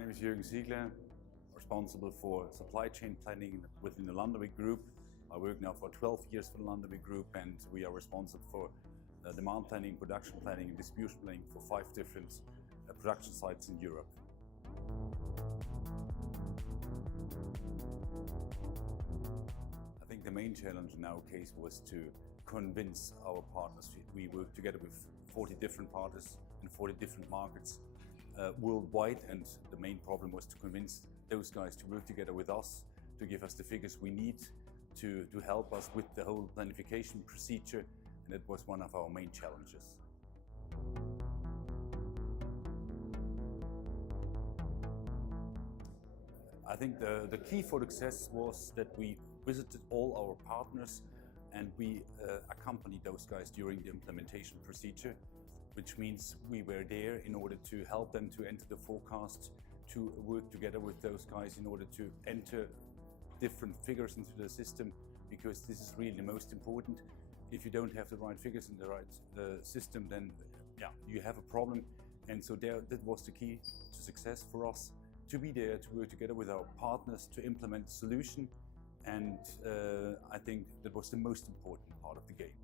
name is Jürgen Siegle, responsible for supply chain planning within the Landewyck group. I work now for 12 years for the Landewyck group, and we are responsible for demand planning, production planning and distribution planning for 5 different production sites in Europe. I think the main challenge in our case was to convince our partners. We work together with 40 different partners in 40 different markets worldwide, and the main problem was to convince those guys to work together with us, to give us the figures we need to help us with the whole planification procedure, and that was one of our main challenges. I think the key for success was that we visited all our partners and we accompanied those guys during the implementation procedure, which means we were there in order to help them to enter the forecast, to work together with those guys in order to enter different figures into the system, because this is really the most important. If you don't have the right figures in the right system, then you have a problem. And so that was the key to success for us, to be there, to work together with our partners to implement the solution. And I think that was the most important part of the game.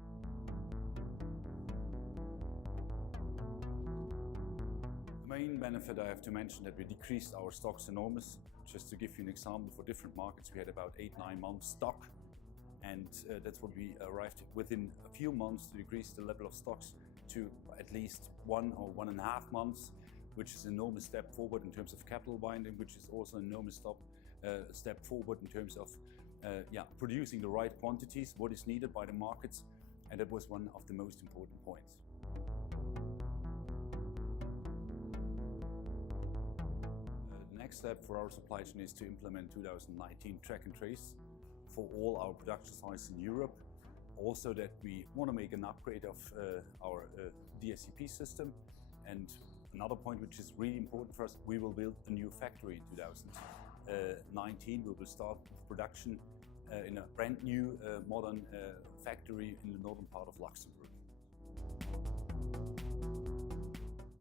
The main benefit I have to mention that we decreased our stocks enormous. Just to give you an example, for different markets we had about 8-9 months stock, and that's what we arrived within a few months to decrease the level of stocks to at least 1 or 1.5 months, which is an enormous step forward in terms of capital binding, which is also an enormous step forward in terms of producing the right quantities, what is needed by the markets, and that was one of the most important points. The next step for our supply chain is to implement 2019 track and trace for all our production sites in Europe. Also that we want to make an upgrade of our DSCP system. And another point which is really important for us, we will build a new factory in 2019. We will start production in a brand new modern factory in the northern part of Luxembourg.